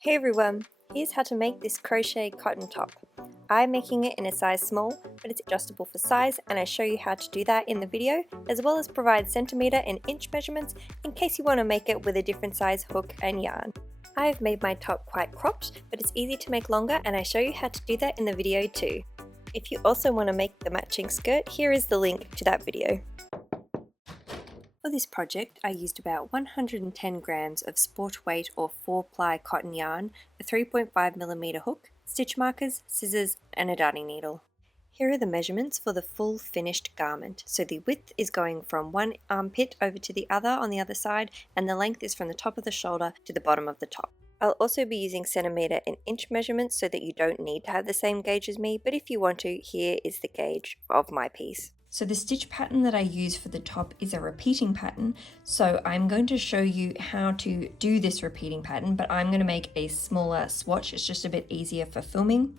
Hey everyone, here's how to make this crochet cotton top. I'm making it in a size small, but it's adjustable for size and I show you how to do that in the video, as well as provide centimeter and inch measurements in case you want to make it with a different size hook and yarn. I've made my top quite cropped, but it's easy to make longer and I show you how to do that in the video too. If you also want to make the matching skirt, here is the link to that video. For this project, I used about 110 grams of sport weight or 4-ply cotton yarn, a 3.5mm hook, stitch markers, scissors, and a darning needle. Here are the measurements for the full finished garment. So the width is going from one armpit over to the other on the other side, and the length is from the top of the shoulder to the bottom of the top. I'll also be using centimeter and inch measurements so that you don't need to have the same gauge as me, but if you want to, here is the gauge of my piece. So the stitch pattern that I use for the top is a repeating pattern. So I'm going to show you how to do this repeating pattern, but I'm going to make a smaller swatch. It's just a bit easier for filming.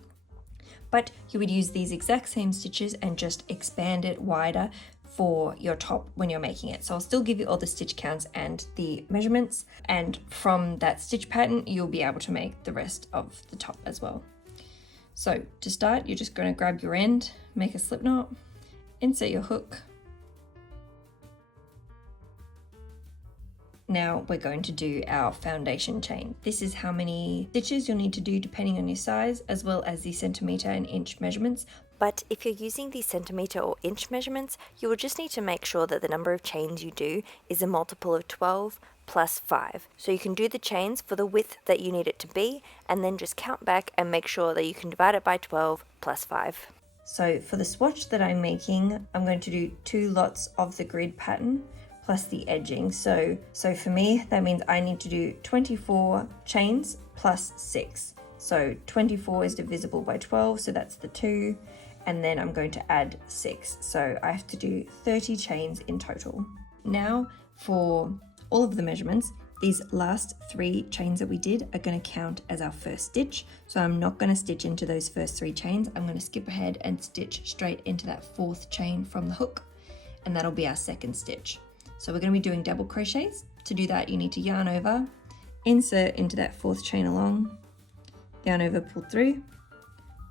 But you would use these exact same stitches and just expand it wider for your top when you're making it. So I'll still give you all the stitch counts and the measurements. And from that stitch pattern, you'll be able to make the rest of the top as well. So to start, you're just going to grab your end, make a slip knot, insert your hook. Now we're going to do our foundation chain. This is how many stitches you'll need to do depending on your size, as well as the centimeter and inch measurements. But if you're using the centimeter or inch measurements, you will just need to make sure that the number of chains you do is a multiple of 12 plus 5. So you can do the chains for the width that you need it to be, and then just count back and make sure that you can divide it by 12 plus 5. So for the swatch that I'm making, I'm going to do 2 lots of the grid pattern plus the edging. So for me, that means I need to do 24 chains plus 6. So 24 is divisible by 12, so that's the 2. And then I'm going to add 6. So I have to do 30 chains in total. Now for all of the measurements, these last 3 chains that we did are going to count as our first stitch. So I'm not going to stitch into those first 3 chains. I'm going to skip ahead and stitch straight into that 4th chain from the hook, and that'll be our second stitch. So we're going to be doing double crochets. To do that, you need to yarn over, insert into that 4th chain along, yarn over, pull through,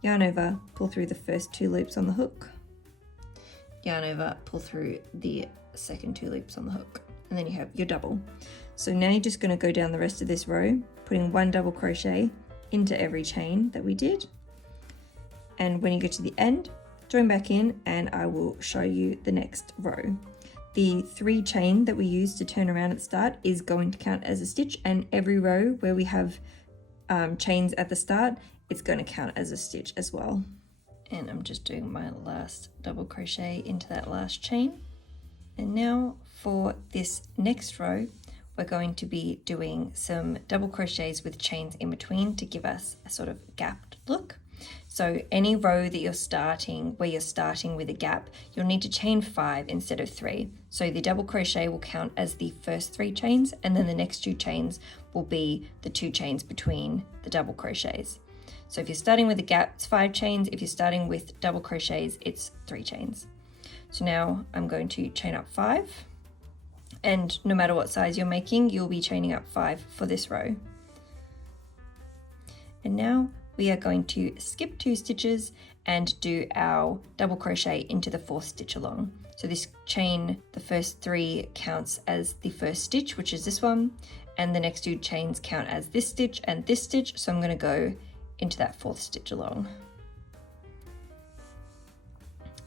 yarn over, pull through the first 2 loops on the hook, yarn over, pull through the second 2 loops on the hook, and then you have your double. So now you're just going to go down the rest of this row, putting 1 double crochet into every chain that we did. And when you get to the end, join back in and I will show you the next row. The 3 chain that we used to turn around at the start is going to count as a stitch, and every row where we have chains at the start, it's going to count as a stitch as well. And I'm just doing my last double crochet into that last chain. And now for this next row, we're going to be doing some double crochets with chains in between to give us a sort of gapped look. So any row that you're starting, where you're starting with a gap, you'll need to chain 5 instead of 3. So the double crochet will count as the first 3 chains, and then the next 2 chains will be the 2 chains between the double crochets. So if you're starting with a gap, it's 5 chains. If you're starting with double crochets, it's 3 chains. So now I'm going to chain up 5. And no matter what size you're making, you'll be chaining up 5 for this row. And now we are going to skip 2 stitches and do our double crochet into the 4th stitch along. So this chain, the first 3 counts as the first stitch, which is this one, and the next 2 chains count as this stitch and this stitch. So I'm going to go into that 4th stitch along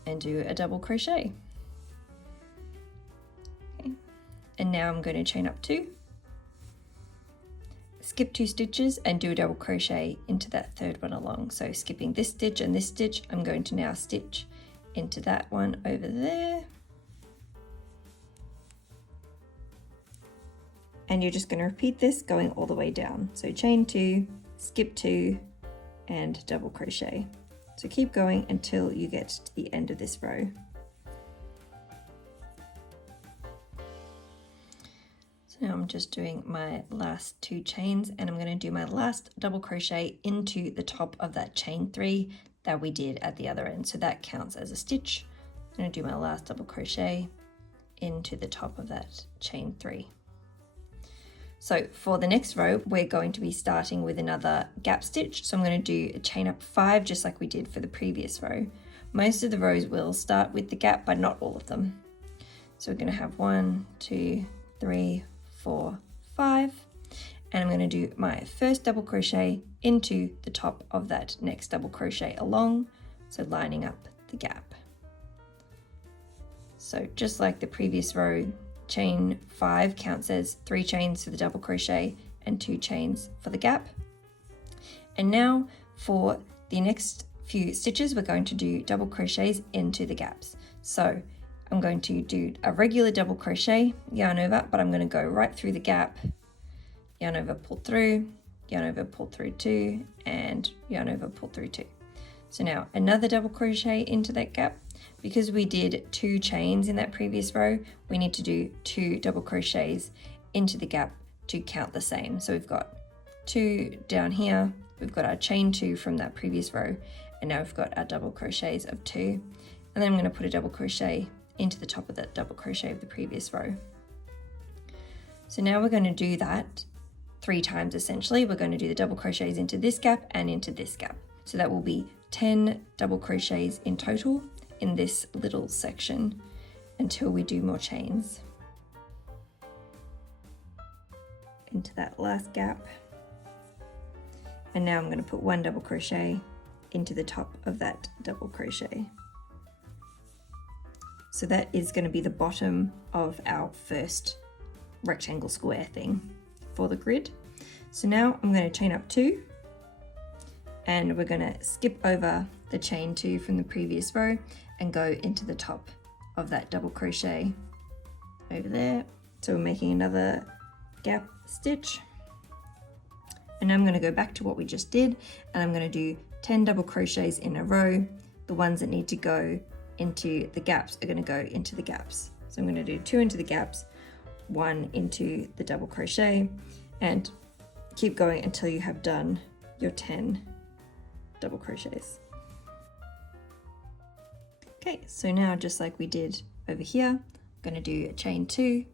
and do a double crochet. And now I'm going to chain up 2, skip 2 stitches and do a double crochet into that 3rd one along. So skipping this stitch and this stitch, I'm going to now stitch into that one over there. And you're just going to repeat this going all the way down. So chain 2, skip 2 and double crochet. So keep going until you get to the end of this row. Now I'm just doing my last 2 chains, and I'm going to do my last double crochet into the top of that chain 3 that we did at the other end. So that counts as a stitch. I'm going to do my last double crochet into the top of that chain 3. So for the next row, we're going to be starting with another gap stitch. So I'm going to do a chain up 5, just like we did for the previous row. Most of the rows will start with the gap, but not all of them. So we're going to have 1, 2, 3, 4, 5. And I'm going to do my first double crochet into the top of that next double crochet along, so lining up the gap. So just like the previous row, chain 5 counts as 3 chains for the double crochet and 2 chains for the gap. And now for the next few stitches, we're going to do double crochets into the gaps. So I'm going to do a regular double crochet, yarn over, but I'm going to go right through the gap, yarn over, pull through, yarn over, pull through 2, and yarn over, pull through 2. So now another double crochet into that gap. Because we did 2 chains in that previous row, we need to do 2 double crochets into the gap to count the same. So we've got 2 down here, we've got our chain 2 from that previous row, and now we've got our double crochets of 2. And then I'm going to put a double crochet into the top of that double crochet of the previous row. So now we're going to do that 3 times essentially. We're going to do the double crochets into this gap and into this gap. So that will be 10 double crochets in total in this little section until we do more chains. Into that last gap. And now I'm going to put 1 double crochet into the top of that double crochet. So that is going to be the bottom of our first rectangle square thing for the grid. So now I'm going to chain up 2, and we're going to skip over the chain 2 from the previous row and go into the top of that double crochet over there. So we're making another gap stitch, and now I'm going to go back to what we just did, and I'm going to do 10 double crochets in a row. The ones that need to go into the gaps are going to go into the gaps. So I'm going to do 2 into the gaps, 1 into the double crochet, and keep going until you have done your 10 double crochets. Okay, so now just like we did over here, I'm going to do a chain 2.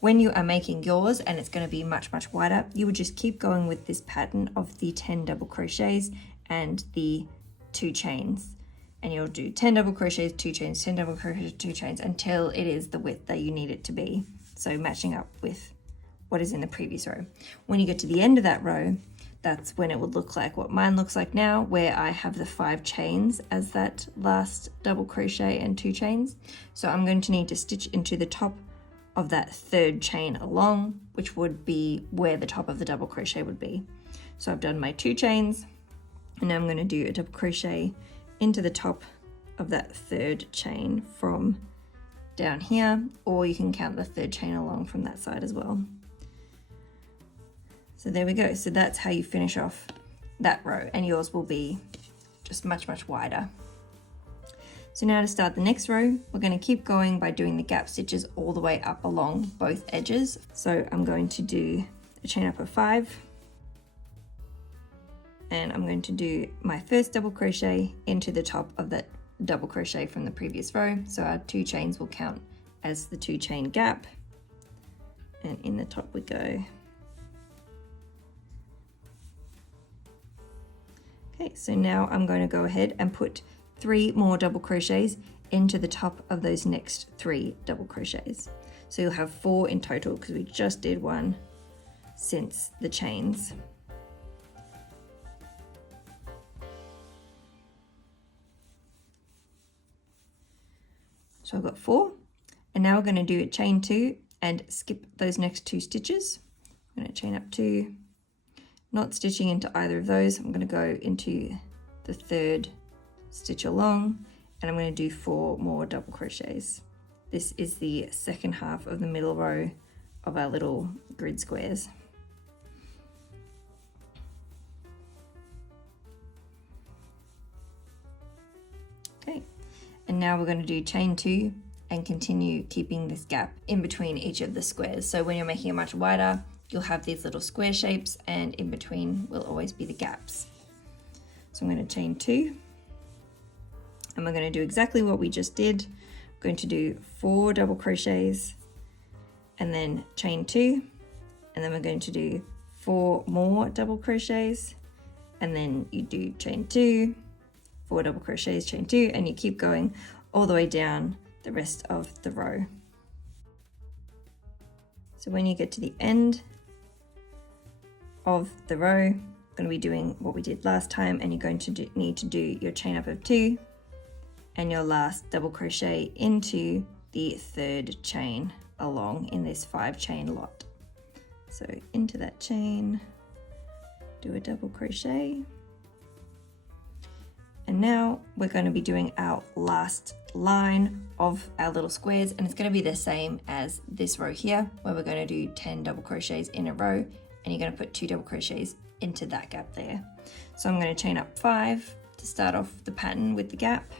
When you are making yours, and it's going to be much wider, you would just keep going with this pattern of the 10 double crochets and the 2 chains, and you'll do 10 double crochets, 2 chains, 10 double crochets, 2 chains until it is the width that you need it to be, so matching up with what is in the previous row. When you get to the end of that row, that's when it would look like what mine looks like now, where I have the 5 chains as that last double crochet and 2 chains. So I'm going to need to stitch into the top of that 3rd chain along, which would be where the top of the double crochet would be. So I've done my 2 chains, and now I'm going to do a double crochet into the top of that 3rd chain from down here, or you can count the 3rd chain along from that side as well. So there we go. So that's how you finish off that row, and yours will be just much wider. So now to start the next row, we're going to keep going by doing the gap stitches all the way up along both edges. So I'm going to do a chain up of 5, and I'm going to do my first double crochet into the top of that double crochet from the previous row. So our 2 chains will count as the 2 chain gap, and in the top we go. Okay, so now I'm going to go ahead and put 3 more double crochets into the top of those next 3 double crochets. So you'll have 4 in total because we just did 1 since the chains. So I've got 4, and now we're going to do a chain 2 and skip those next 2 stitches. I'm going to chain up 2, not stitching into either of those. I'm going to go into the 3rd stitch along, and I'm going to do 4 more double crochets. This is the second half of the middle row of our little grid squares. Okay, and now we're going to do chain 2 and continue keeping this gap in between each of the squares. So when you're making it much wider, you'll have these little square shapes, and in between will always be the gaps. So I'm going to chain 2, and we're going to do exactly what we just did. I'm going to do 4 double crochets and then chain 2, and then we're going to do 4 more double crochets, and then you do chain 2, 4 double crochets, chain 2, and you keep going all the way down the rest of the row. So when you get to the end of the row, you're going to be doing what we did last time, and you're going to need to do your chain up of 2 and your last double crochet into the 3rd chain along in this 5 chain lot. So into that chain, do a double crochet, and now we're going to be doing our last line of our little squares, and it's going to be the same as this row here, where we're going to do 10 double crochets in a row, and you're going to put 2 double crochets into that gap there. So I'm going to chain up 5 to start off the pattern with the gap.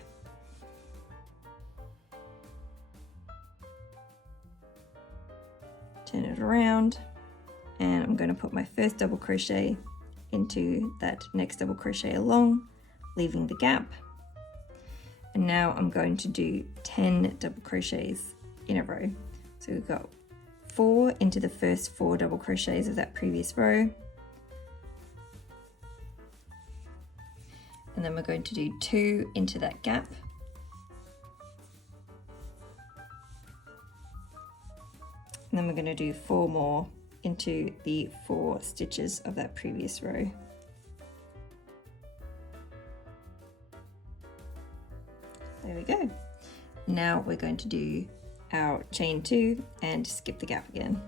Turn it around, and I'm going to put my first double crochet into that next double crochet along, leaving the gap. And now I'm going to do 10 double crochets in a row. So we've got 4 into the first 4 double crochets of that previous row, and then we're going to do 2 into that gap, and then we're going to do 4 more into the 4 stitches of that previous row. There we go. Now we're going to do our chain 2 and skip the gap again.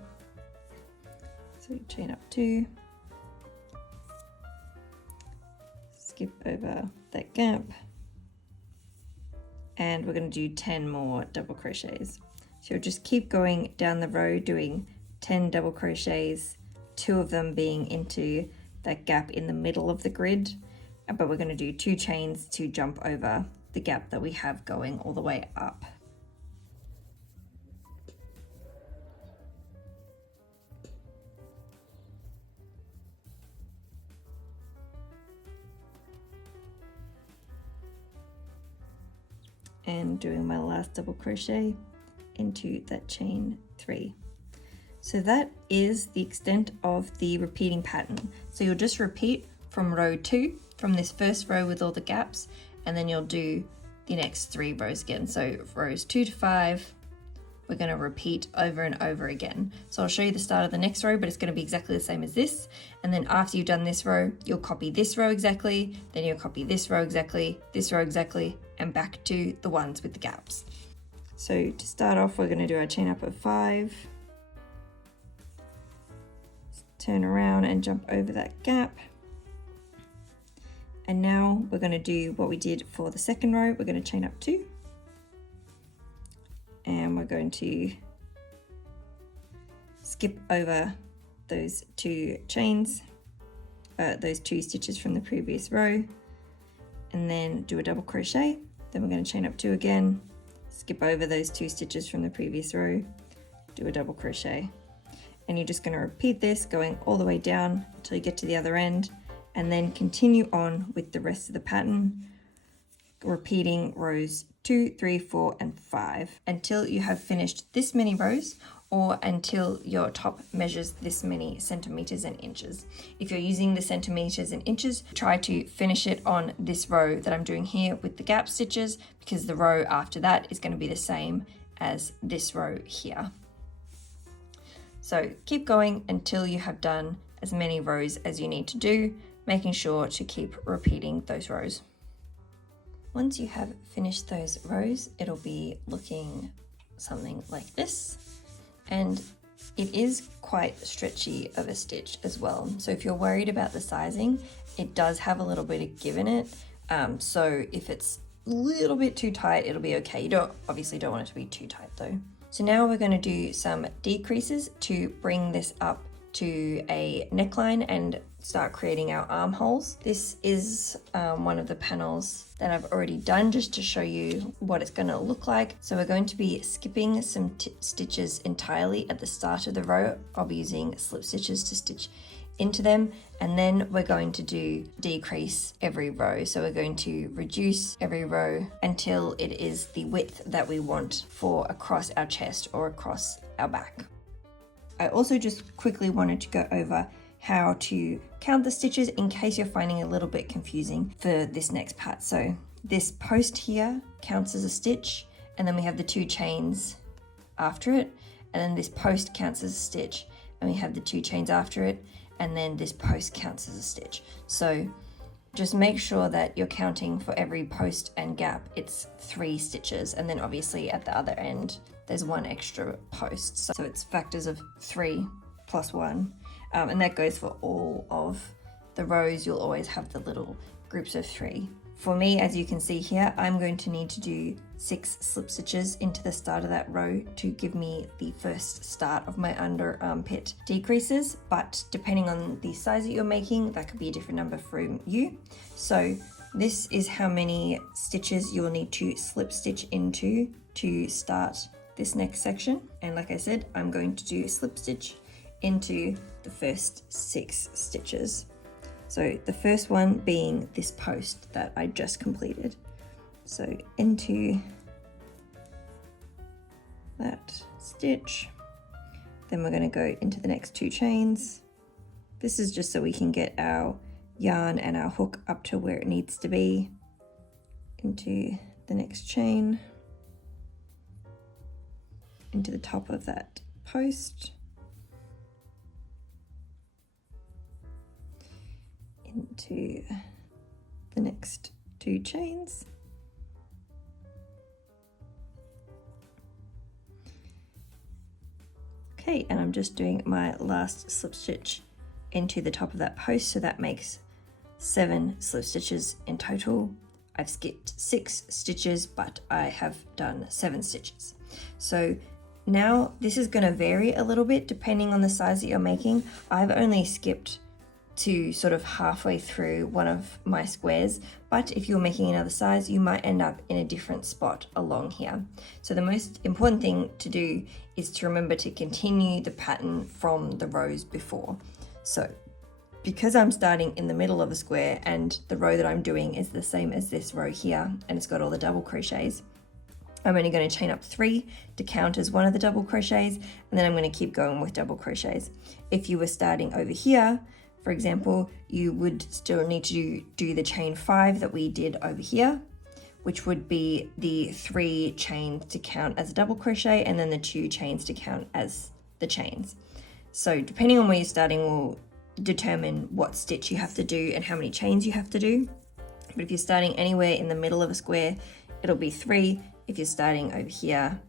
So chain up 2, skip over that gap, and we're going to do 10 more double crochets. So you'll just keep going down the row doing 10 double crochets, 2 of them being into that gap in the middle of the grid, but we're going to do 2 chains to jump over the gap that we have going all the way up. And doing my last double crochet into that chain 3. So that is the extent of the repeating pattern. So you'll just repeat from row 2, from this first row with all the gaps, and then you'll do the next 3 rows again. So rows 2 to 5, we're going to repeat over and over again. So I'll show you the start of the next row, but it's going to be exactly the same as this. And then after you've done this row, you'll copy this row exactly, then you'll copy this row exactly, and back to the ones with the gaps. So to start off, we're going to do our chain up of 5, turn around and jump over that gap. And now we're going to do what we did for the second row. We're going to chain up 2, and we're going to skip over those 2 chains, those 2 stitches from the previous row, and then do a double crochet. Then we're going to chain up 2 again, skip over those 2 stitches from the previous row, do a double crochet. And you're just going to repeat this going all the way down until you get to the other end, and then continue on with the rest of the pattern, repeating rows 2, 3, 4, and 5 until you have finished this many rows, or until your top measures this many centimeters and inches. If you're using the centimeters and inches, try to finish it on this row that I'm doing here with the gap stitches, because the row after that is going to be the same as this row here. So keep going until you have done as many rows as you need to do, making sure to keep repeating those rows. Once you have finished those rows, it'll be looking something like this, and it is quite stretchy of a stitch as well. So if you're worried about the sizing, it does have a little bit of give in it. So if it's a little bit too tight, it'll be okay. You obviously don't want it to be too tight though. So now we're going to do some decreases to bring this up to a neckline and start creating our armholes. This is one of the panels that I've already done just to show you what it's going to look like. So we're going to be skipping some stitches entirely at the start of the row. I'll be using slip stitches to stitch into them, and then we're going to do decrease every row. So we're going to reduce every row until it is the width that we want for across our chest or across our back. I also just quickly wanted to go over how to count the stitches in case you're finding it a little bit confusing for this next part. So this post here counts as a stitch, and then we have the 2 chains after it, and then this post counts as a stitch, and we have the 2 chains after it, and then this post counts as a stitch. So just make sure that you're counting for every post and gap, it's 3 stitches, and then obviously at the other end there's 1 extra post, so it's factors of 3 plus 1, and that goes for all of the rows. You'll always have the little groups of 3. For me, as you can see here, I'm going to need to do 6 slip stitches into the start of that row to give me the first start of my under armpit decreases, but depending on the size that you're making, that could be a different number from you. So this is how many stitches you'll need to slip stitch into to start this next section. And like I said, I'm going to do slip stitch into the first 6 stitches. So the first one being this post that I just completed. So into that stitch, then we're going to go into the next 2 chains. This is just so we can get our yarn and our hook up to where it needs to be. Into the next chain, into the top of that post, into the next 2 chains, okay, and I'm just doing my last slip stitch into the top of that post, so that makes 7 slip stitches in total. I've skipped 6 stitches, but I have done 7 stitches. So now this is going to vary a little bit depending on the size that you're making. I've only skipped to sort of halfway through one of my squares, but if you're making another size, you might end up in a different spot along here. So the most important thing to do is to remember to continue the pattern from the rows before. So because I'm starting in the middle of a square and the row that I'm doing is the same as this row here, and it's got all the double crochets, I'm only going to chain up 3 to count as one of the double crochets, and then I'm going to keep going with double crochets. If you were starting over here, for example, you would still need to do the chain 5 that we did over here, which would be the 3 chains to count as a double crochet, and then the 2 chains to count as the chains. So depending on where you're starting will determine what stitch you have to do and how many chains you have to do. But if you're starting anywhere in the middle of a square, it'll be 3. If you're starting over here,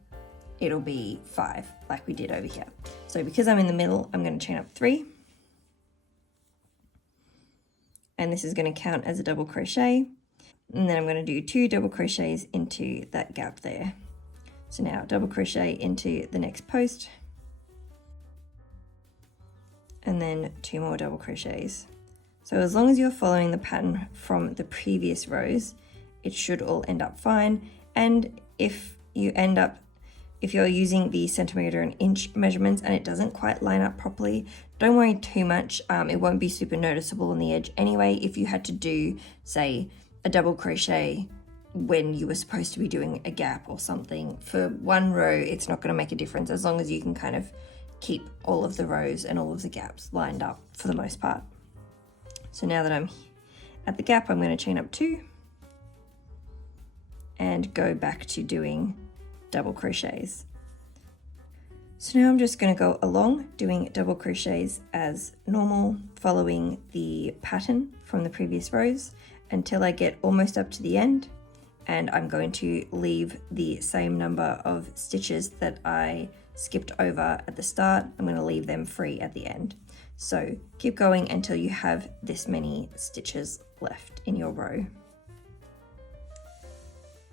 it'll be 5, like we did over here. So because I'm in the middle, I'm going to chain up 3. And this is going to count as a double crochet, and then I'm going to do 2 double crochets into that gap there. So now double crochet into the next post, and then 2 more double crochets. So as long as you're following the pattern from the previous rows, it should all end up fine. And if you're using the centimeter and inch measurements and it doesn't quite line up properly, don't worry too much. It won't be super noticeable on the edge anyway. If you had to do, say, a double crochet when you were supposed to be doing a gap or something, for one row, it's not going to make a difference as long as you can kind of keep all of the rows and all of the gaps lined up for the most part. So now that I'm at the gap, I'm going to chain up 2 and go back to doing double crochets. So now I'm just going to go along doing double crochets as normal, following the pattern from the previous rows until I get almost up to the end, and I'm going to leave the same number of stitches that I skipped over at the start. I'm going to leave them free at the end. So keep going until you have this many stitches left in your row.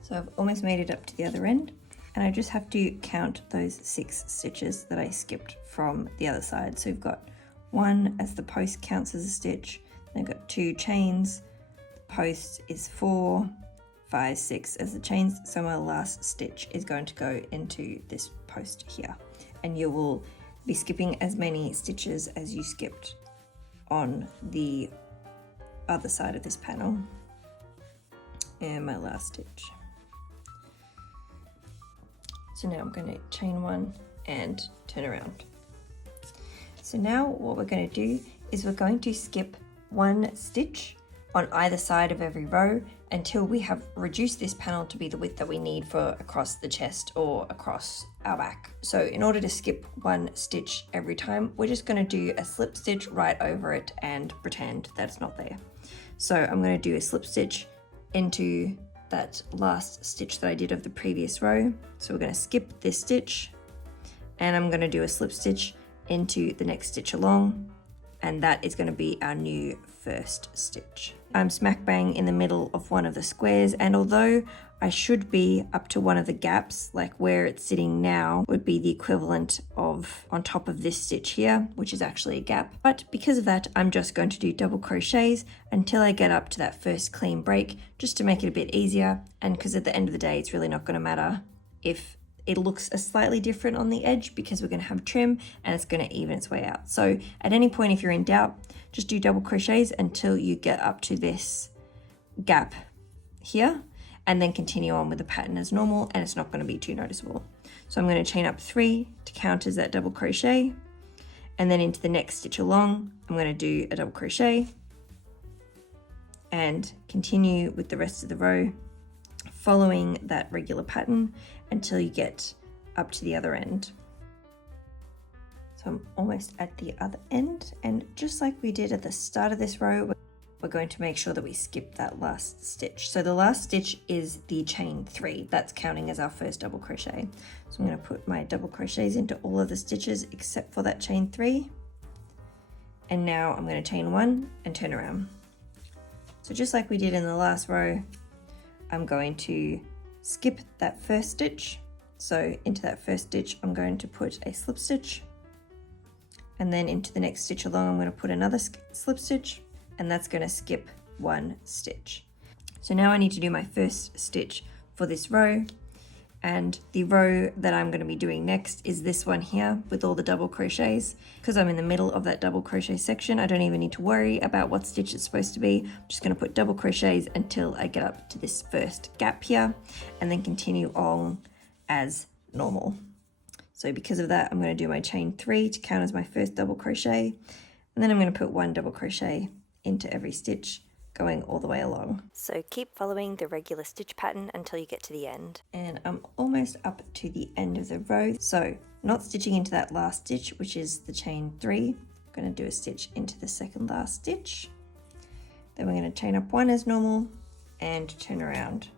So I've almost made it up to the other end, and I just have to count those 6 stitches that I skipped from the other side. So we've got 1 as the post counts as a stitch, then I've got 2 chains, the post is 4, 5, 6 as the chains, so my last stitch is going to go into this post here, and you will be skipping as many stitches as you skipped on the other side of this panel. And my last stitch. So now I'm going to chain 1 and turn around. So now what we're going to do is we're going to skip one stitch on either side of every row until we have reduced this panel to be the width that we need for across the chest or across our back. So in order to skip one stitch every time, we're just going to do a slip stitch right over it and pretend that it's not there. So I'm going to do a slip stitch into that last stitch that I did of the previous row. So we're going to skip this stitch and I'm going to do a slip stitch into the next stitch along, and that is going to be our new first stitch. I'm smack bang in the middle of one of the squares, and although I should be up to one of the gaps, like where it's sitting now would be the equivalent of on top of this stitch here, which is actually a gap, but because of that I'm just going to do double crochets until I get up to that first clean break, just to make it a bit easier, and because at the end of the day it's really not going to matter if it looks a slightly different on the edge, because we're going to have trim and it's going to even its way out. So at any point if you're in doubt, just do double crochets until you get up to this gap here, and then continue on with the pattern as normal, and it's not going to be too noticeable. So I'm going to chain up 3 to count as that double crochet, and then into the next stitch along I'm going to do a double crochet and continue with the rest of the row following that regular pattern until you get up to the other end. So I'm almost at the other end, and just like we did at the start of this row, we're going to make sure that we skip that last stitch. So the last stitch is the chain 3, that's counting as our first double crochet. So I'm going to put my double crochets into all of the stitches except for that chain 3, and now I'm going to chain 1 and turn around. So just like we did in the last row, I'm going to skip that first stitch. So into that first stitch I'm going to put a slip stitch, and then into the next stitch along I'm going to put another slip stitch, and that's going to skip one stitch. So now I need to do my first stitch for this row, and the row that I'm going to be doing next is this one here with all the double crochets. Because I'm in the middle of that double crochet section, I don't even need to worry about what stitch it's supposed to be. I'm just going to put double crochets until I get up to this first gap here, and then continue on as normal. So because of that I'm going to do my chain 3 to count as my first double crochet, and then I'm going to put 1 double crochet into every stitch going all the way along. So keep following the regular stitch pattern until you get to the end. And I'm almost up to the end of the row. So not stitching into that last stitch, which is the chain 3, I'm going to do a stitch into the second last stitch. Then we're going to chain up 1 as normal and turn around.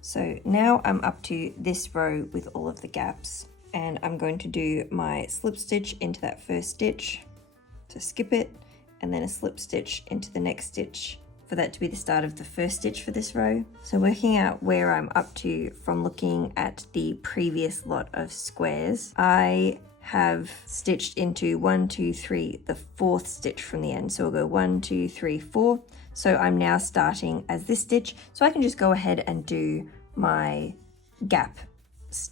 So now I'm up to this row with all of the gaps, and I'm going to do my slip stitch into that first stitch to skip it, and then a slip stitch into the next stitch for that to be the start of the first stitch for this row. So working out where I'm up to from looking at the previous lot of squares, I have stitched into 1, 2, 3, the 4th stitch from the end. So we'll go 1, 2, 3, 4. So I'm now starting as this stitch, so I can just go ahead and do my gap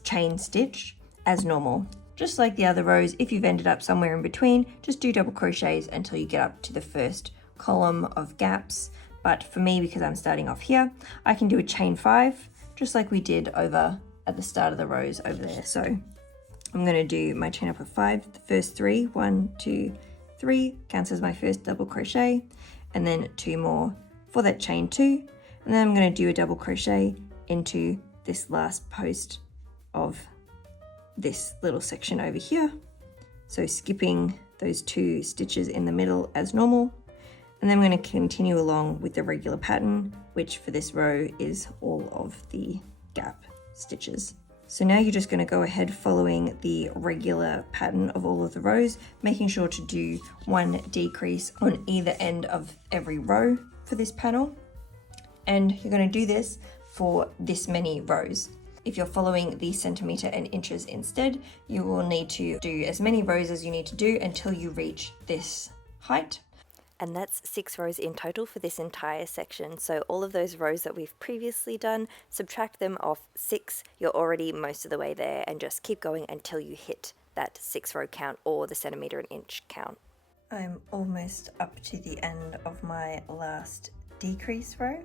chain stitch as normal. Just like the other rows, if you've ended up somewhere in between, just do double crochets until you get up to the first column of gaps. But for me, because I'm starting off here, I can do a chain 5, just like we did over at the start of the rows over there. So I'm going to do my chain up of 5, the first 3, 1, 2, 3, counts as my first double crochet, and then 2 more for that chain 2, and then I'm going to do a double crochet into this last post of this little section over here, so skipping those 2 stitches in the middle as normal, and then I'm going to continue along with the regular pattern, which for this row is all of the gap stitches. So now you're just going to go ahead following the regular pattern of all of the rows, making sure to do 1 decrease on either end of every row for this panel, and you're going to do this for this many rows. If you're following the centimeter and inches instead, you will need to do as many rows as you need to do until you reach this height. And that's 6 rows in total for this entire section. So all of those rows that we've previously done, subtract them off 6, you're already most of the way there, and just keep going until you hit that 6 row count or the centimeter and inch count. I'm almost up to the end of my last decrease row.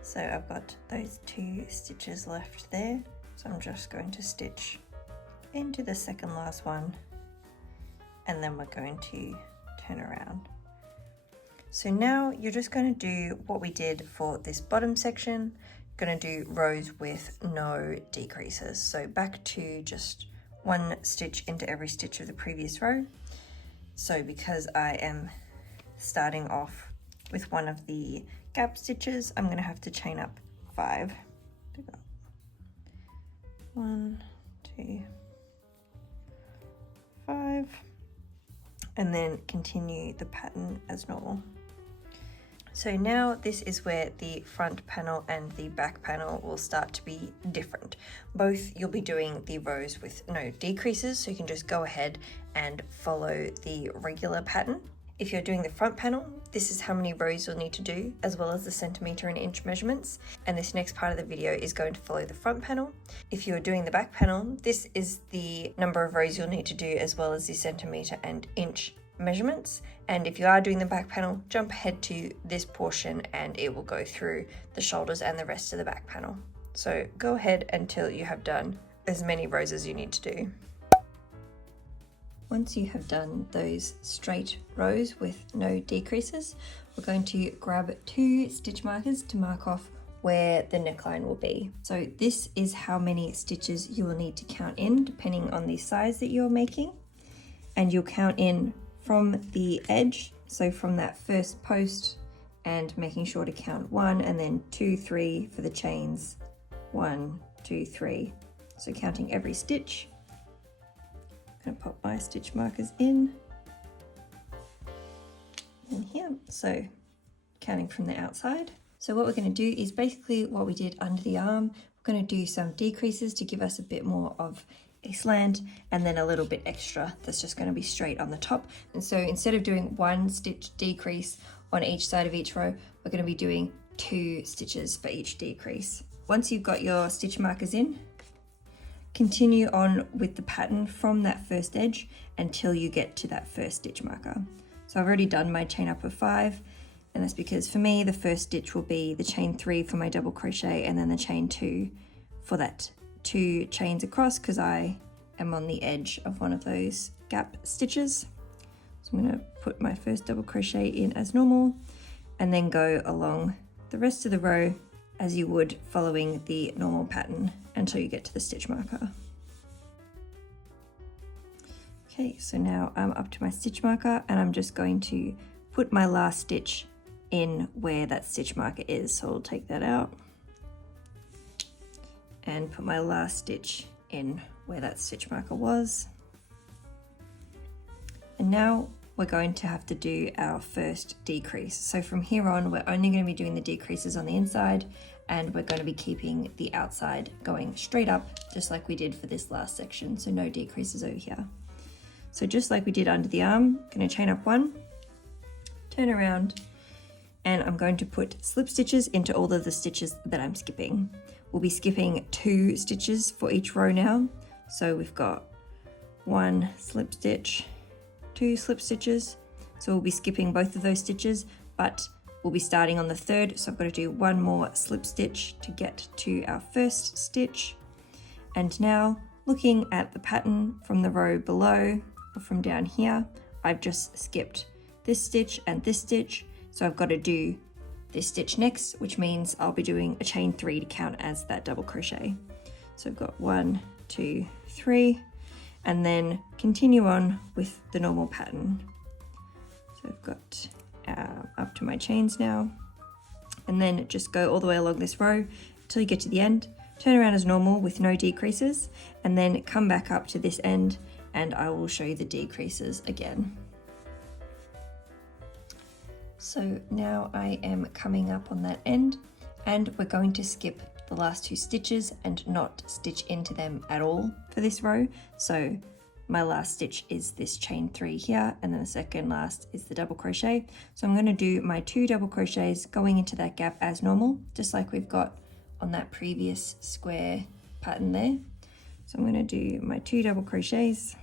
So I've got those 2 stitches left there. So I'm just going to stitch into the second last one and then we're going to turn around. So now you're just going to do what we did for this bottom section. Going to do rows with no decreases. So back to just one stitch into every stitch of the previous row. So because I am starting off with one of the gap stitches, I'm going to have to chain up 5. 1, 2, 5, and then continue the pattern as normal. So now this is where the front panel and the back panel will start to be different. Both you'll be doing the rows with no decreases, so you can just go ahead and follow the regular pattern. If you're doing the front panel, this is how many rows you'll need to do, as well as the centimeter and inch measurements. And this next part of the video is going to follow the front panel. If you're doing the back panel, this is the number of rows you'll need to do, as well as the centimeter and inch measurements. And if you are doing the back panel, jump ahead to this portion and it will go through the shoulders and the rest of the back panel. So go ahead until you have done as many rows as you need to do. Once you have done those straight rows with no decreases, we're going to grab 2 stitch markers to mark off where the neckline will be. So this is how many stitches you will need to count in depending on the size that you're making. And you'll count in from the edge, so from that first post, and making sure to count 1 and then 2, 3 for the chains. 1, 2, 3. So counting every stitch. I'm going to pop my stitch markers in here, so counting from the outside. So what we're going to do is basically what we did under the arm. We're going to do some decreases to give us a bit more of a slant, and then a little bit extra that's just going to be straight on the top. And so instead of doing 1 stitch decrease on each side of each row, we're going to be doing 2 stitches for each decrease. Once you've got your stitch markers in, continue on with the pattern from that first edge until you get to that first stitch marker. So I've already done my chain up of 5, and that's because for me the first stitch will be the chain 3 for my double crochet, and then the chain 2 for that 2 chains across, because I am on the edge of one of those gap stitches. So I'm going to put my first double crochet in as normal and then go along the rest of the row as you would following the normal pattern until you get to the stitch marker. Okay, so now I'm up to my stitch marker and I'm just going to put my last stitch in where that stitch marker is. So I'll take that out and put my last stitch in where that stitch marker was. And now we're going to have to do our first decrease. So from here on, we're only going to be doing the decreases on the inside, and we're going to be keeping the outside going straight up, just like we did for this last section. So no decreases over here. So just like we did under the arm, I'm going to chain up 1, turn around, and I'm going to put slip stitches into all of the stitches that I'm skipping. We'll be skipping 2 stitches for each row now. So we've got 1 slip stitch, 2 slip stitches. So we'll be skipping both of those stitches, but we'll be starting on the 3rd. So I've got to do 1 more slip stitch to get to our first stitch. And now looking at the pattern from the row below or from down here, I've just skipped this stitch and this stitch. So I've got to do this stitch next, which means I'll be doing a chain 3 to count as that double crochet. So I've got 1, 2, 3, and then continue on with the normal pattern. So I've got up to my chains now, and then just go all the way along this row until you get to the end, turn around as normal with no decreases, and then come back up to this end and I will show you the decreases again. So now I am coming up on that end, and we're going to skip the last 2 stitches and not stitch into them at all for this row. So my last stitch is this chain 3 here, and then the second last is the double crochet. So I'm going to do my 2 double crochets going into that gap as normal, just like we've got on that previous square pattern there. So I'm going to do my 2 double crochets.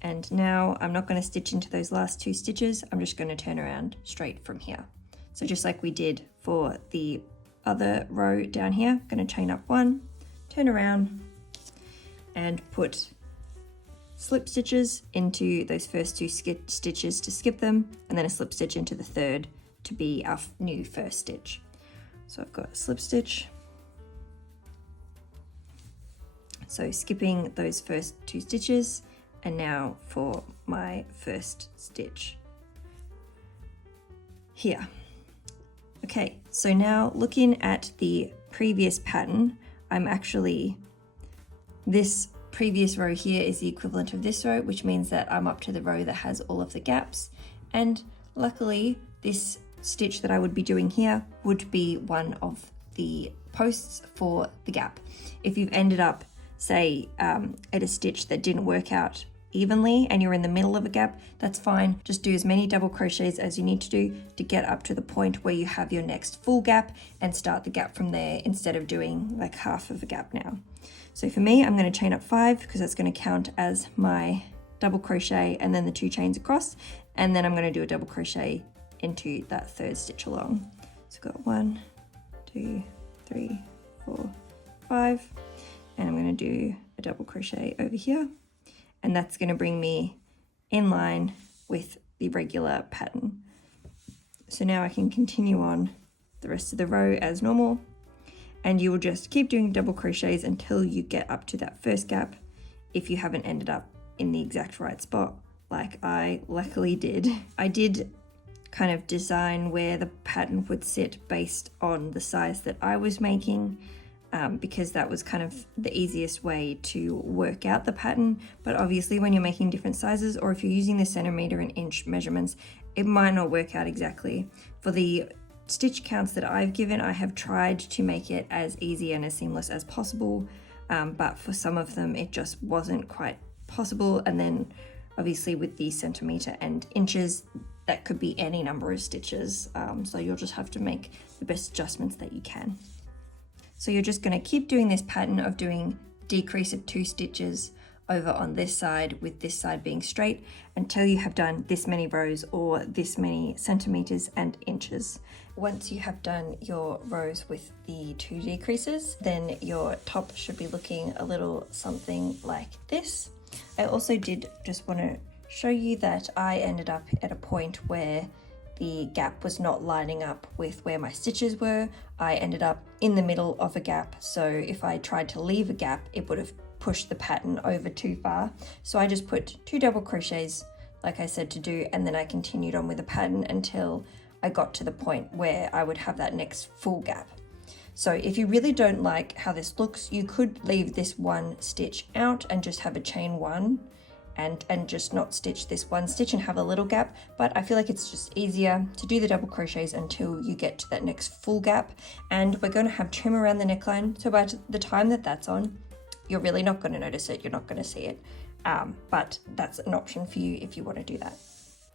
And now I'm not going to stitch into those last 2 stitches, I'm just going to turn around straight from here. So just like we did for the other row down here, I'm going to chain up 1, turn around and put slip stitches into those first two stitches to skip them, and then a slip stitch into the third to be our new first stitch. So I've got a slip stitch, so skipping those first two stitches, and now for my first stitch here. Okay, so now looking at the previous pattern, this previous row here is the equivalent of this row, which means that I'm up to the row that has all of the gaps. And luckily, this stitch that I would be doing here would be one of the posts for the gap. If you've ended up, say, at a stitch that didn't work out evenly and you're in the middle of a gap, that's fine. Just do as many double crochets as you need to do to get up to the point where you have your next full gap and start the gap from there instead of doing like half of a gap now. So for me, I'm going to chain up 5 because that's going to count as my double crochet and then the 2 chains across, and then I'm going to do a double crochet into that third stitch along. So I've got 1, 2, 3, 4, 5, and I'm going to do a double crochet over here, and that's going to bring me in line with the regular pattern. So now I can continue on the rest of the row as normal, and you will just keep doing double crochets until you get up to that first gap if you haven't ended up in the exact right spot like I luckily did. I did kind of design where the pattern would sit based on the size that I was making, because that was kind of the easiest way to work out the pattern. But obviously when you're making different sizes, or if you're using the centimeter and inch measurements, it might not work out exactly. For the stitch counts that I've given, I have tried to make it as easy and as seamless as possible, but for some of them it just wasn't quite possible. And then obviously with the centimeter and inches, that could be any number of stitches, so you'll just have to make the best adjustments that you can. So you're just going to keep doing this pattern of doing decrease of 2 stitches over on this side, with this side being straight, until you have done this many rows or this many centimeters and inches. Once you have done your rows with the 2 decreases, then your top should be looking a little something like this. I also did just want to show you that I ended up at a point where the gap was not lining up with where my stitches were. I ended up in the middle of a gap, so if I tried to leave a gap, it would have pushed the pattern over too far. So I just put 2 double crochets, like I said to do, and then I continued on with the pattern until I got to the point where I would have that next full gap. So if you really don't like how this looks, you could leave this one stitch out and just have a chain 1 and just not stitch this one stitch and have a little gap, but I feel like it's just easier to do the double crochets until you get to that next full gap. And we're going to have trim around the neckline, so by the time that that's on, you're really not going to notice it, you're not going to see it, but that's an option for you if you want to do that.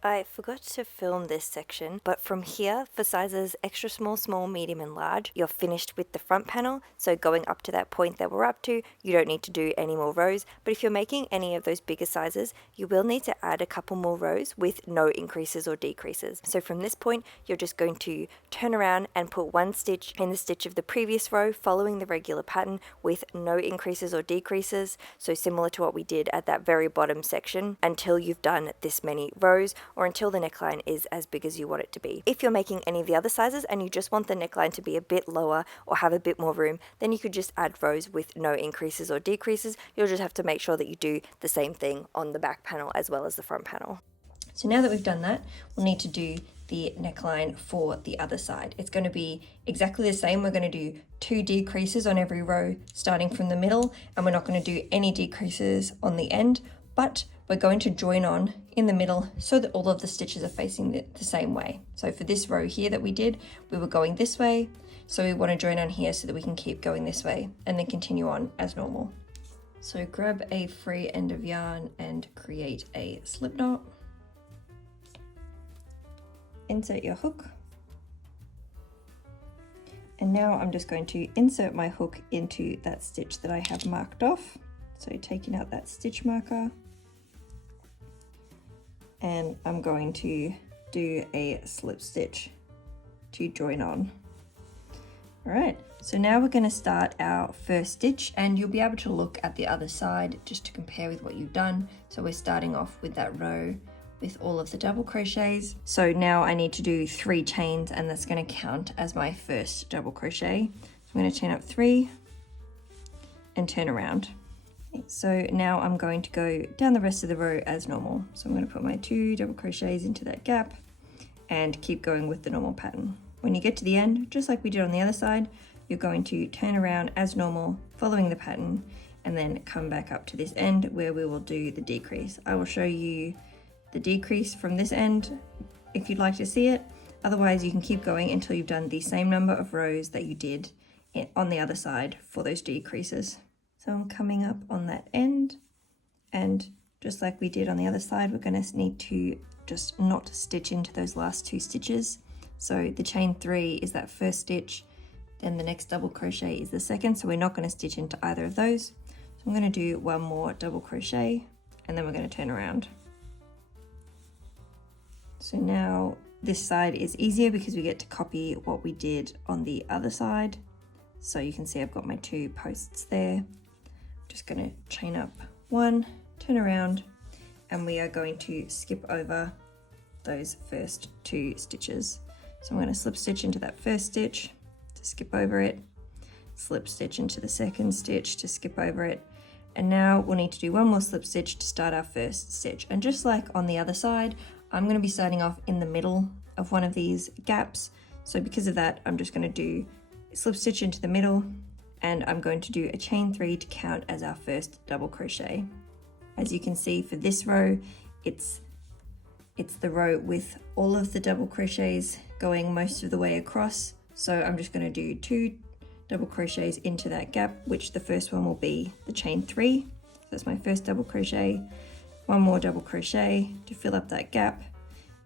I forgot to film this section, but from here, for sizes extra small, small, medium and large, you're finished with the front panel. So going up to that point that we're up to, you don't need to do any more rows. But if you're making any of those bigger sizes, you will need to add a couple more rows with no increases or decreases. So from this point, you're just going to turn around and put 1 stitch in the stitch of the previous row, following the regular pattern with no increases or decreases. So similar to what we did at that very bottom section, until you've done this many rows, or until the neckline is as big as you want it to be. If you're making any of the other sizes and you just want the neckline to be a bit lower or have a bit more room, then you could just add rows with no increases or decreases. You'll just have to make sure that you do the same thing on the back panel as well as the front panel. So now that we've done that, we'll need to do the neckline for the other side. It's going to be exactly the same. We're going to do 2 decreases on every row starting from the middle, and we're not going to do any decreases on the end, but we're going to join on in the middle so that all of the stitches are facing the same way. So for this row here that we did, we were going this way, so we want to join on here so that we can keep going this way and then continue on as normal. So grab a free end of yarn and create a slip knot. Insert your hook. And now I'm just going to insert my hook into that stitch that I have marked off. So taking out that stitch marker, and I'm going to do a slip stitch to join on. All right, So now we're going to start our first stitch, and you'll be able to look at the other side just to compare with what you've done. So we're starting off with that row with all of the double crochets. So now I need to do 3 chains, and that's going to count as my first double crochet. So I'm going to chain up 3 and turn around. So now I'm going to go down the rest of the row as normal. So I'm going to put my 2 double crochets into that gap and keep going with the normal pattern. When you get to the end, just like we did on the other side, you're going to turn around as normal, following the pattern, and then come back up to this end where we will do the decrease. I will show you the decrease from this end if you'd like to see it. Otherwise, you can keep going until you've done the same number of rows that you did on the other side for those decreases. So I'm coming up on that end, and just like we did on the other side, we're going to need to just not stitch into those last 2 stitches. So the chain 3 is that first stitch, then the next double crochet is the second, so we're not going to stitch into either of those. So I'm going to do 1 more double crochet, and then we're going to turn around. So now this side is easier because we get to copy what we did on the other side. So you can see I've got my 2 posts there. Just going to chain up 1, turn around, and we are going to skip over those first 2 stitches. So I'm going to slip stitch into that first stitch to skip over it, slip stitch into the second stitch to skip over it, and now we'll need to do 1 more slip stitch to start our first stitch. And just like on the other side, I'm going to be starting off in the middle of one of these gaps. So because of that, I'm just going to do slip stitch into the middle, and I'm going to do a chain 3 to count as our first double crochet. As you can see for this row, it's the row with all of the double crochets going most of the way across. So I'm just going to do 2 double crochets into that gap, which the first one will be the chain 3. So that's my first double crochet, 1 more double crochet to fill up that gap,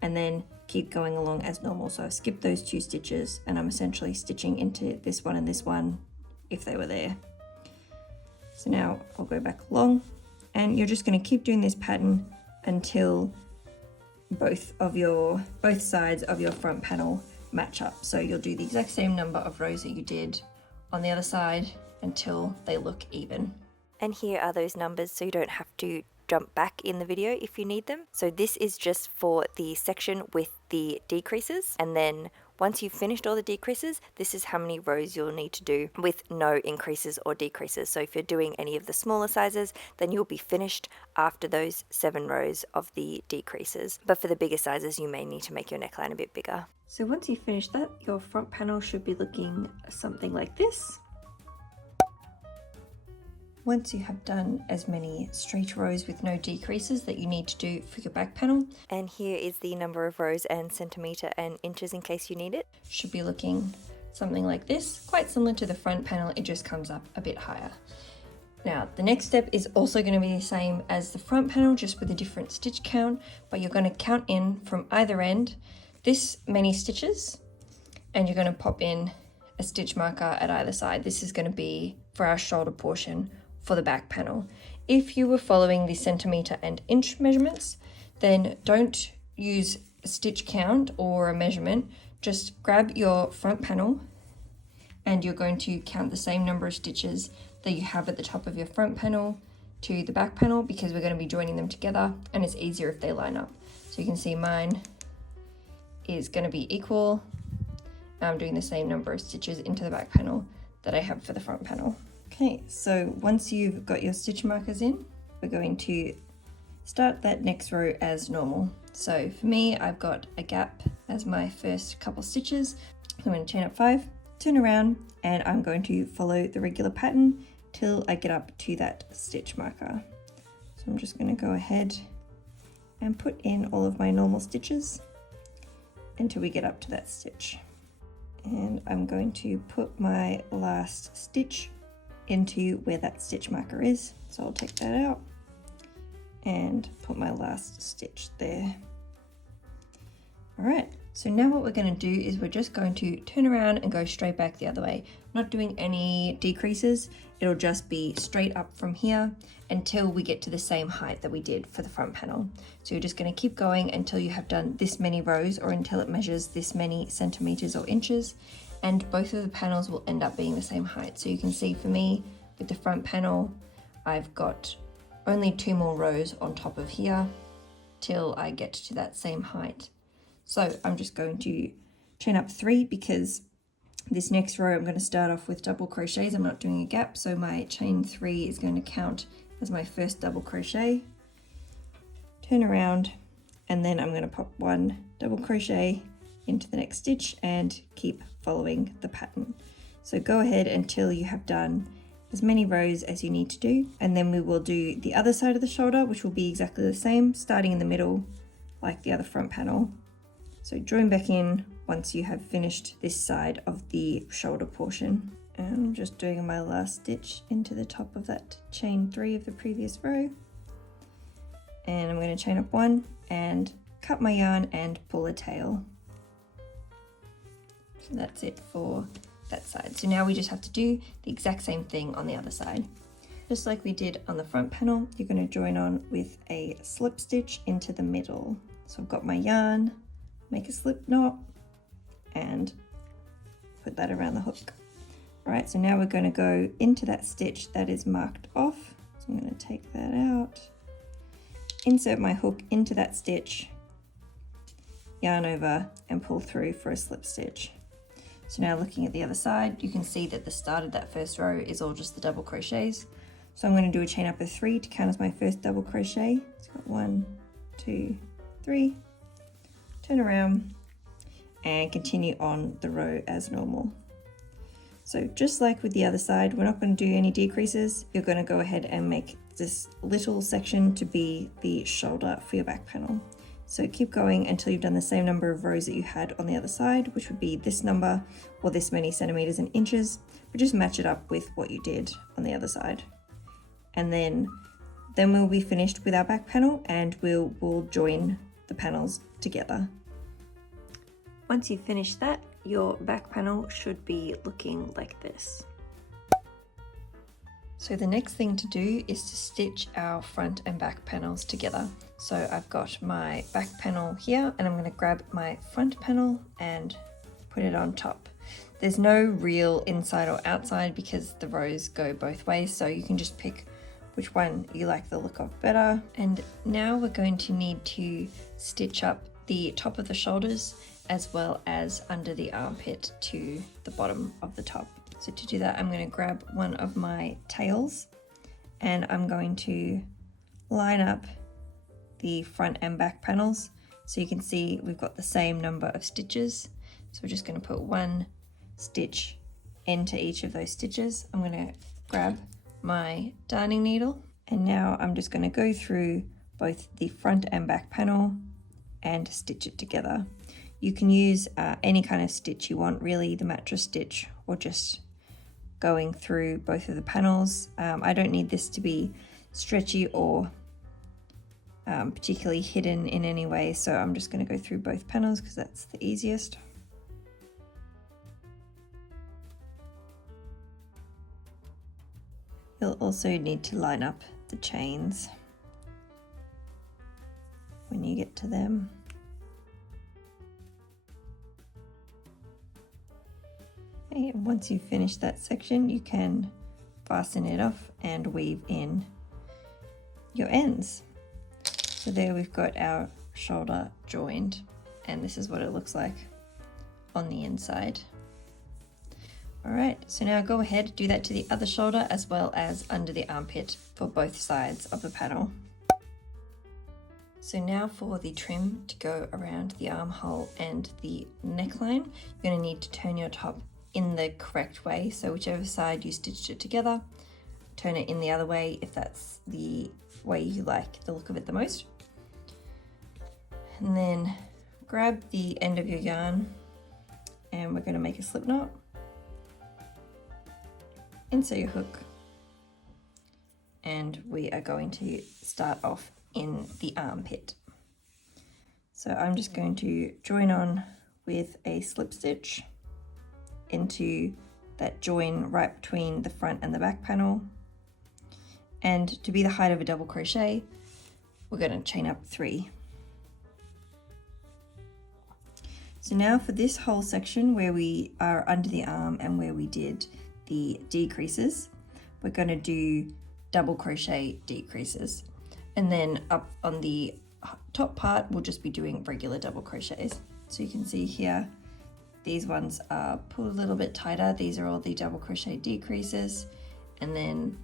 and then keep going along as normal. So I've skipped those 2 stitches, and I'm essentially stitching into this one and this one if they were there. So now I'll go back along, and you're just going to keep doing this pattern until both sides of your front panel match up. So you'll do the exact same number of rows that you did on the other side until they look even. And here are those numbers, so you don't have to jump back in the video if you need them. So this is just for the section with the decreases, and then once you've finished all the decreases, this is how many rows you'll need to do with no increases or decreases. So if you're doing any of the smaller sizes, then you'll be finished after those 7 rows of the decreases. But for the bigger sizes, you may need to make your neckline a bit bigger. So once you've finished that, your front panel should be looking something like this. Once you have done as many straight rows with no decreases that you need to do for your back panel. And here is the number of rows and centimeter and inches in case you need it. Should be looking something like this, quite similar to the front panel, it just comes up a bit higher. Now the next step is also going to be the same as the front panel, just with a different stitch count, but you're going to count in from either end this many stitches, and you're going to pop in a stitch marker at either side. This is going to be for our shoulder portion for the back panel. If you were following the centimeter and inch measurements, then don't use a stitch count or a measurement. Just grab your front panel, and you're going to count the same number of stitches that you have at the top of your front panel to the back panel, because we're going to be joining them together, and it's easier if they line up. So you can see mine is going to be equal. I'm doing the same number of stitches into the back panel that I have for the front panel. Okay, so once you've got your stitch markers in, we're going to start that next row as normal. So for me, I've got a gap as my first couple stitches. I'm going to chain up 5, turn around, and I'm going to follow the regular pattern till I get up to that stitch marker. So I'm just going to go ahead and put in all of my normal stitches until we get up to that stitch. And I'm going to put my last stitch into where that stitch marker is. So I'll take that out and put my last stitch there. All right, so now what we're going to do is we're just going to turn around and go straight back the other way, not doing any decreases. It'll just be straight up from here until we get to the same height that we did for the front panel. So you're just going to keep going until you have done this many rows, or until it measures this many centimeters or inches, and both of the panels will end up being the same height. So you can see for me with the front panel, I've got only 2 more rows on top of here till I get to that same height. So I'm just going to chain up 3 because this next row I'm going to start off with double crochets. I'm not doing a gap, so my chain 3 is going to count as my first double crochet. Turn around, and then I'm going to pop 1 double crochet into the next stitch and keep following the pattern. So go ahead until you have done as many rows as you need to do, and then we will do the other side of the shoulder, which will be exactly the same, starting in the middle like the other front panel. So join back in once you have finished this side of the shoulder portion. And I'm just doing my last stitch into the top of that chain 3 of the previous row. And I'm going to chain up 1 and cut my yarn and pull a tail. So that's it for that side. So now we just have to do the exact same thing on the other side. Just like we did on the front panel, you're going to join on with a slip stitch into the middle. So I've got my yarn, make a slip knot and put that around the hook. All right, so now we're going to go into that stitch that is marked off. So I'm going to take that out, insert my hook into that stitch, yarn over and pull through for a slip stitch. So now looking at the other side, you can see that the start of that first row is all just the double crochets. So I'm going to do a chain up of 3 to count as my first double crochet. So 1, 2, 3, turn around and continue on the row as normal. So just like with the other side, we're not going to do any decreases. You're going to go ahead and make this little section to be the shoulder for your back panel. So keep going until you've done the same number of rows that you had on the other side, which would be this number or this many centimeters and inches, but just match it up with what you did on the other side. And then we'll be finished with our back panel, and we'll join the panels together. Once you've finished that, your back panel should be looking like this. So the next thing to do is to stitch our front and back panels together. So I've got my back panel here, and I'm going to grab my front panel and put it on top. There's no real inside or outside because the rows go both ways, so you can just pick which one you like the look of better. And now we're going to need to stitch up the top of the shoulders as well as under the armpit to the bottom of the top. So to do that, I'm going to grab one of my tails and I'm going to line up the front and back panels. So you can see we've got the same number of stitches. So we're just going to put 1 stitch into each of those stitches. I'm going to grab my darning needle, and now I'm just going to go through both the front and back panel and stitch it together. You can use any kind of stitch you want, really, the mattress stitch, or just going through both of the panels. I don't need this to be stretchy or particularly hidden in any way, so I'm just going to go through both panels because that's the easiest. You'll also need to line up the chains when you get to them. Okay, and once you've finished that section, you can fasten it off and weave in your ends. So there we've got our shoulder joined, and this is what it looks like on the inside. All right, so now go ahead, do that to the other shoulder as well as under the armpit for both sides of the panel. So now for the trim to go around the armhole and the neckline, you're going to need to turn your top in the correct way. So whichever side you stitched it together, turn it in the other way if that's the way you like the look of it the most. And then grab the end of your yarn and we're going to make a slip knot. Insert your hook, and we are going to start off in the armpit. So I'm just going to join on with a slip stitch into that join right between the front and the back panel. And to be the height of a double crochet, we're going to chain up 3. So now for this whole section where we are under the arm and where we did the decreases, we're going to do double crochet decreases. And then up on the top part, we'll just be doing regular double crochets. So you can see here, these ones are pulled a little bit tighter. These are all the double crochet decreases. And then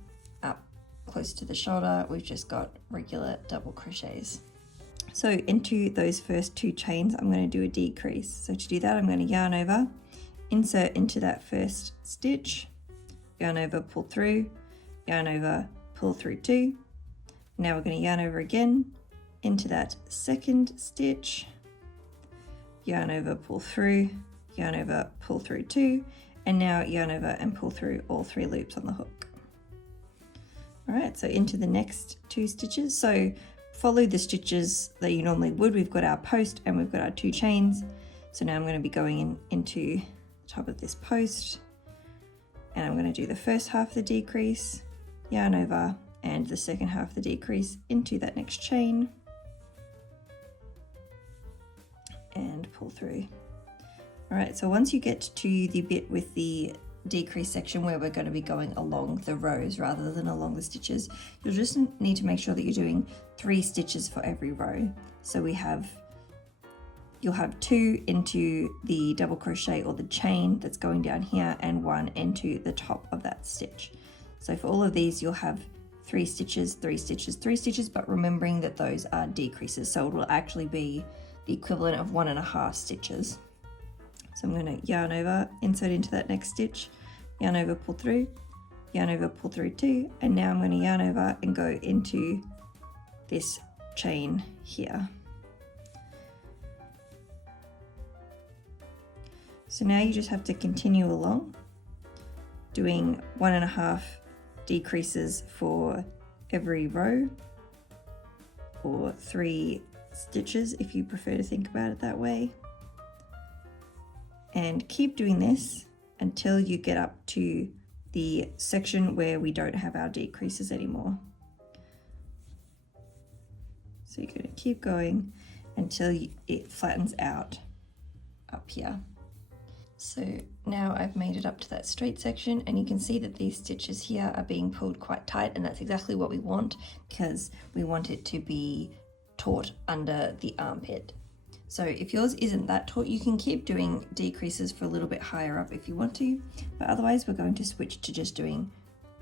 up close to the shoulder, we've just got regular double crochets. So into those first 2 chains, I'm going to do a decrease. So to do that, I'm going to yarn over, insert into that first stitch, yarn over, pull through, yarn over, pull through 2. Now we're going to yarn over again into that second stitch, yarn over, pull through, yarn over, pull through 2, and now yarn over and pull through all 3 loops on the hook. All right, so into the next 2 stitches. So follow the stitches that you normally would. We've got our post and we've got our 2 chains. So now I'm going to be going into the top of this post, and I'm going to do the first half of the decrease, yarn over, and the second half of the decrease into that next chain and pull through. All right, so once you get to the bit with the decrease section where we're going to be going along the rows rather than along the stitches, you'll just need to make sure that you're doing 3 stitches for every row. So you'll have 2 into the double crochet or the chain that's going down here, and 1 into the top of that stitch. So for all of these, you'll have 3 stitches, 3 stitches, 3 stitches, but remembering that those are decreases, so it will actually be the equivalent of 1.5 stitches. So I'm going to yarn over, insert into that next stitch, yarn over, pull through, yarn over, pull through 2, and now I'm going to yarn over and go into this chain here. So now you just have to continue along, doing 1.5 decreases for every row, or 3 stitches if you prefer to think about it that way. And keep doing this until you get up to the section where we don't have our decreases anymore. So you're going to keep going until it flattens out up here. So now I've made it up to that straight section, and you can see that these stitches here are being pulled quite tight, and that's exactly what we want because we want it to be taut under the armpit. So if yours isn't that taut, you can keep doing decreases for a little bit higher up if you want to, but otherwise we're going to switch to just doing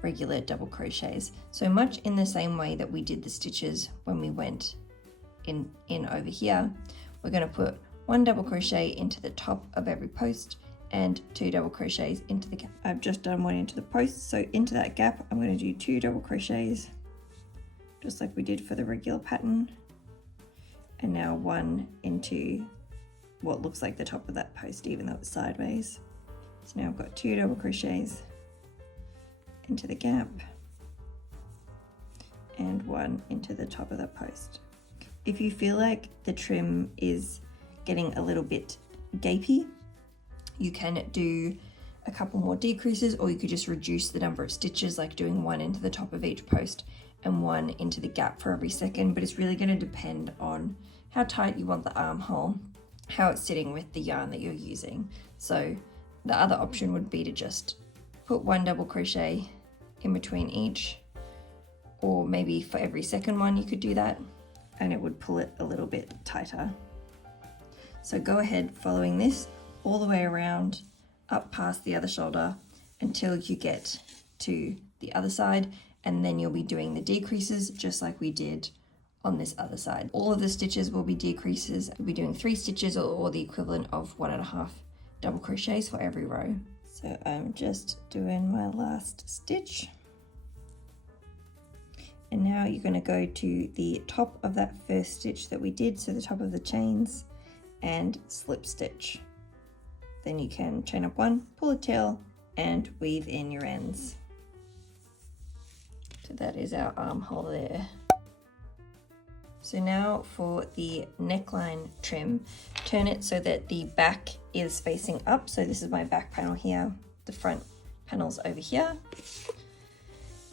regular double crochets. So much in the same way that we did the stitches when we went in over here, we're going to put 1 double crochet into the top of every post and 2 double crochets into the gap. I've just done 1 into the post, so into that gap I'm going to do 2 double crochets just like we did for the regular pattern. And now 1 into what looks like the top of that post, even though it's sideways. So now I've got 2 double crochets into the gap and 1 into the top of that post. If you feel like the trim is getting a little bit gapey, you can do a couple more decreases, or you could just reduce the number of stitches, like doing 1 into the top of each post and 1 into the gap for every second. But it's really going to depend on how tight you want the armhole, how it's sitting with the yarn that you're using. So the other option would be to just put 1 double crochet in between each, or maybe for every second one you could do that, and it would pull it a little bit tighter. So go ahead following this all the way around up past the other shoulder until you get to the other side, and then you'll be doing the decreases just like we did on this other side. All of the stitches will be decreases. We'll be doing 3 stitches or the equivalent of 1.5 double crochets for every row. So I'm just doing my last stitch. And now you're going to go to the top of that first stitch that we did, so the top of the chains, and slip stitch. Then you can chain up 1, pull a tail, and weave in your ends. So that is our armhole there. So now for the neckline trim, turn it so that the back is facing up. So this is my back panel here, the front panel's over here.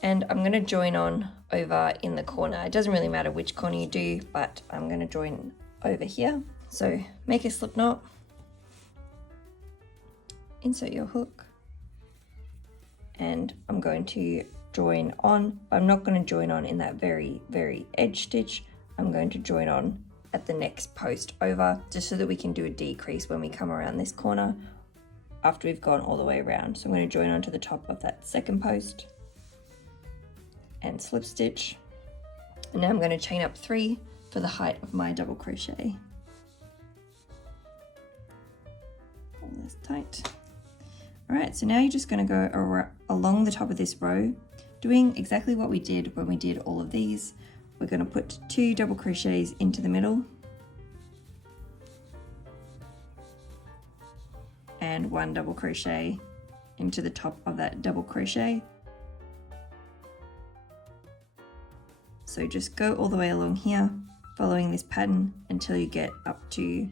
And I'm going to join on over in the corner. It doesn't really matter which corner you do, but I'm going to join over here. So make a slip knot, insert your hook, and I'm going to join on. I'm not going to join on in that very edge stitch. I'm going to join on at the next post over, just so that we can do a decrease when we come around this corner after we've gone all the way around. So I'm going to join onto the top of that second post and slip stitch. And now I'm going to chain up 3 for the height of my double crochet. Pull this tight. All right, so now you're just going to go along the top of this row, doing exactly what we did when we did all of these. We're going to put 2 double crochets into the middle and 1 double crochet into the top of that double crochet. So just go all the way along here, following this pattern until you get up to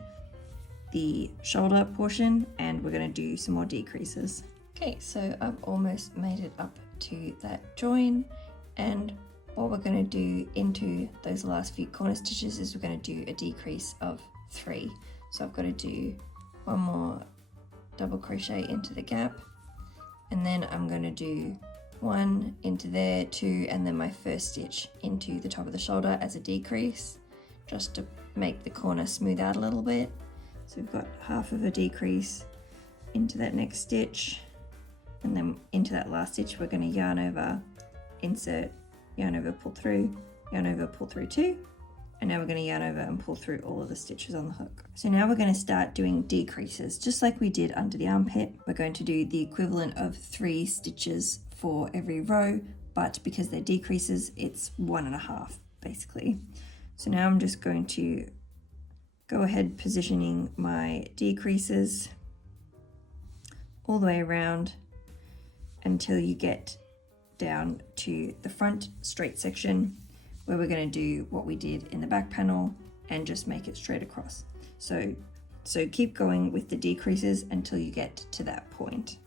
the shoulder portion, and we're going to do some more decreases. Okay, so I've almost made it up to that join, and what we're going to do into those last few corner stitches is we're going to do a decrease of 3. So I've got to do 1 more double crochet into the gap, and then I'm going to do 1 into there, 2, and then my first stitch into the top of the shoulder as a decrease, just to make the corner smooth out a little bit. So we've got half of a decrease into that next stitch, and then into that last stitch we're going to yarn over, insert, yarn over, pull through, yarn over, pull through 2, and now we're going to yarn over and pull through all of the stitches on the hook. So now we're going to start doing decreases, just like we did under the armpit. We're going to do the equivalent of 3 stitches for every row, but because they're decreases, it's 1.5 basically. So now I'm just going to go ahead positioning my decreases all the way around until you get down to the front straight section, where we're going to do what we did in the back panel and just make it straight across. So keep going with the decreases until you get to that point.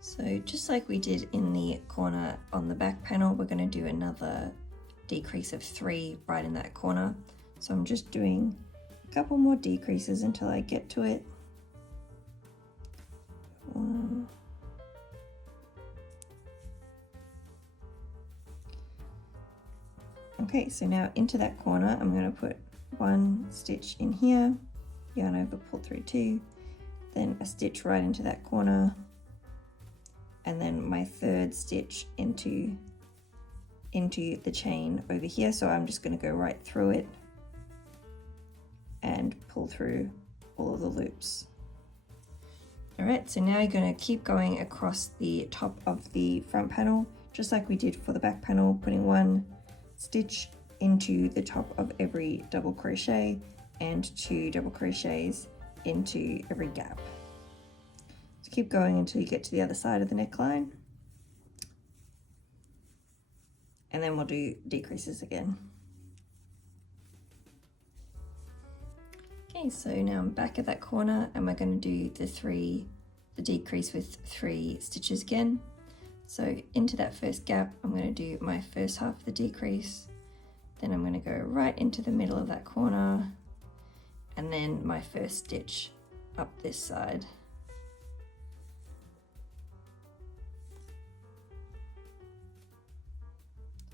So just like we did in the corner on the back panel, we're going to do another decrease of 3 right in that corner. So I'm just doing a couple more decreases until I get to it. 1. Okay, so now into that corner, I'm going to put 1 stitch in here, yarn over, pull through 2, then a stitch right into that corner, and then my 3rd stitch into the chain over here. So I'm just going to go right through it and pull through all of the loops. All right, so now you're going to keep going across the top of the front panel, just like we did for the back panel, putting 1 stitch into the top of every double crochet and 2 double crochets into every gap. So keep going until you get to the other side of the neckline, and then we'll do decreases again. Okay, so now I'm back at that corner, and we're going to do the decrease with 3 stitches again. So into that first gap, I'm going to do my first half of the decrease, then I'm going to go right into the middle of that corner, and then my first stitch up this side.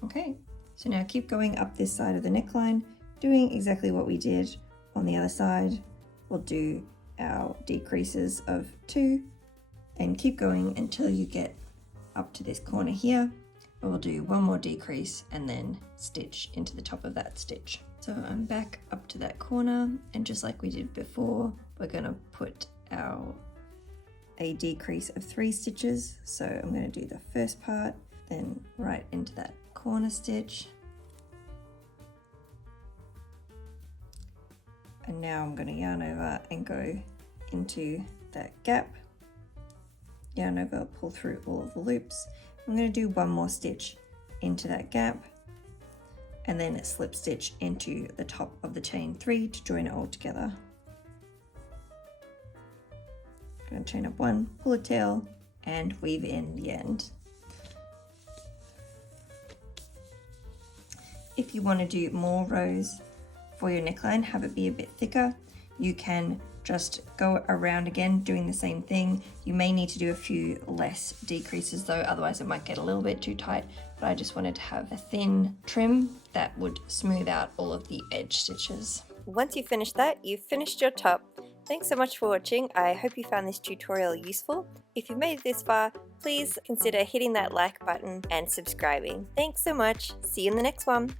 Okay, so now keep going up this side of the neckline, doing exactly what we did on the other side. We'll do our decreases of 2 and keep going until you get up to this corner here. We'll do 1 more decrease and then stitch into the top of that stitch. So I'm back up to that corner, and just like we did before, we're going to put a decrease of 3 stitches. So I'm going to do the first part, then right into that corner stitch, and now I'm going to yarn over and go into that gap, yarn over, pull through all of the loops. I'm going to do one more stitch into that gap and then slip stitch into the top of the chain 3 to join it all together. I'm going to chain up 1, pull a tail and weave in the end. If you want to do more rows for your neckline, have it be a bit thicker, you can just go around again doing the same thing. You may need to do a few less decreases though, otherwise it might get a little bit too tight, but I just wanted to have a thin trim that would smooth out all of the edge stitches. Once you've finished that, you've finished your top. Thanks so much for watching. I hope you found this tutorial useful. If you've made it this far, please consider hitting that like button and subscribing. Thanks so much. See you in the next one.